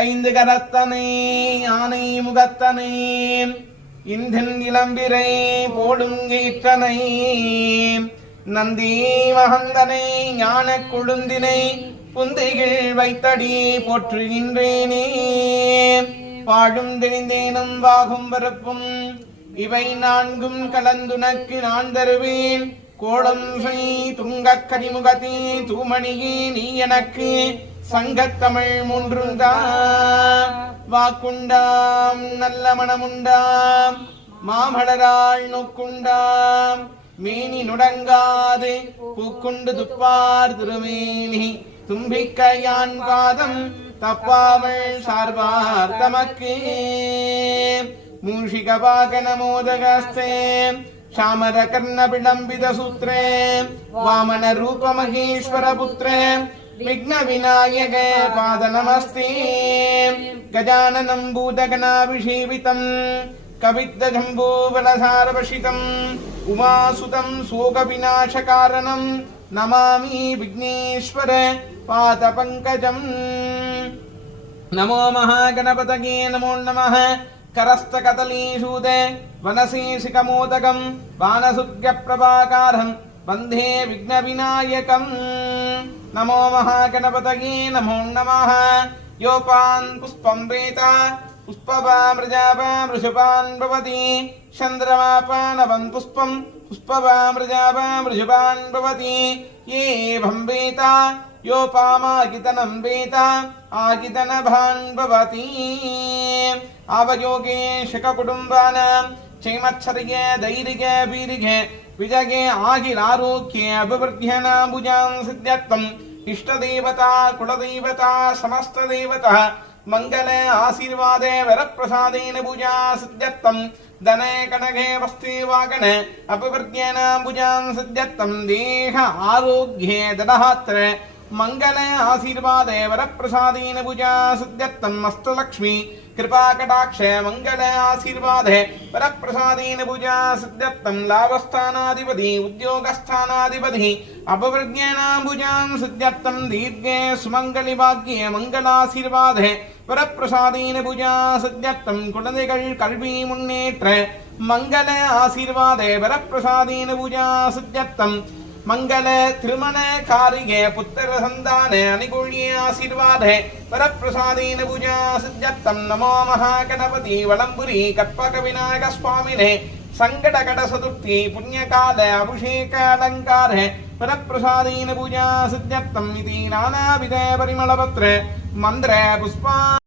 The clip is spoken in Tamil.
ஐந்து கரத்தனை யானை முகத்தனை இந்தின் இளம்பிரை போடுங்கீற்றனை நந்தி மகந்தனை ஞான கொழுந்தினை புந்தைகள் வைத்தடி போற்றுகின்றேனே. வாழும் தெளிந்தேனும் வாகும் வரப்பும் இவை நான்கும் கலந்துனக்கு நான் தருவேன். கோலம் ஸ்ரீ துங்கக் கரிமுகத்தே தூமணியே நீ எனக்கு சங்கத்தமிழ் மூன்றுந்தாம். வாக்குண்டாம் நல்ல மனமுண்டாம் மாமலராள் நோக்குண்டாம் மேனி நுடங்காது பூக்குண்டு துப்பார் திருமேனி தும்பிக்கையான் பாதம் தப்பாமல் சார்பார் தமக்கு. மூஷிகபாகன மோதகஸ்தே சாமர கர்ண விளம்பித சூத்ரே வாமன ரூப மகேஸ்வர புத்ரே விக்ன விநாயக பாத நமஸ்தே. கஜானனம் பூதகணாபிஷேவிதம் கவித்த ஜம்பூபலசாரவசிதம் உமாசுதம் சோக விநாசகாரணம் நமாமி விக்னேஸ்வர பாத பங்கஜம். நமோ மகாகணபதயே நமோ நமः. करस्तकतलीशूद वनशेषिकमोदकं वानसुद्यप्रभाकारं वन्दे विघ्नविनायकम्. नमो महागणपतये नमो नमः. योपान् पुष्पं वेद पुष्पवामृजावां ऋषभान् भवति. चन्द्रमापानवं पुष्पं पुष्पवामृजावां ऋषभान् भवति. एवं वेद योपामागितनं वेद आगितनभान् भवति. आवयोगे शककुटुम्बानां क्षेमच्छर्ये धैर्ये वीर्ये विजये आगिरारोग्ये अभिवृद्ध्यनाम्बुजां सिद्ध्यर्थम् इष्टदेवता कुलदेवता समस्तदेवता मंगल आशीर्वादे वरप्रसादेन पूजा सिद्ध्यर्थम् धने कनके वस्ते वागण अभिवृद्ध्यनाम्बुजां सिद्ध्यर्थम् देह आरोग्ये ददात्र मंगल आशीर्वादे वरप्रसादेन पूजा सिद्ध्यर्थम् अष्टलक्ष्मी कृपा कटाक्ष मंगल आशीर्वादे वरप्रसादेन पूजा सिद्ध्यर्थम् लाभस्थानाधिपति उद्योगस्थानाधिपति अपवृज्ञानाम्बुजां सिद्ध्यर्थम् दीर्घे सुमंगलि भाग्ये मंगलाशीर्वादे वरप्रसादेन पूजा सिद्ध्यर्थम् कुलदेगल कल्वी मुन्नेत्र मंगल आशीर्वादे वरप्रसादेन पूजा सिद्ध्यर्थम् मंगल त्रिमण कार्ये पुत्र संतान अनुकूल्य आशीर्वादे वरप्रसादेन पूजा सिद्ध्यर्थम्. नमो महागणपति वलंबुरी कल्पक विनायक स्वामिने संकटकट चतुर्थी पुण्यकाल अभिषेक अलंकार वरप्रसादेन पूजा सिद्ध्यर्थम्. इति नानाविध परिमलपत्र मंत्र पुष्पा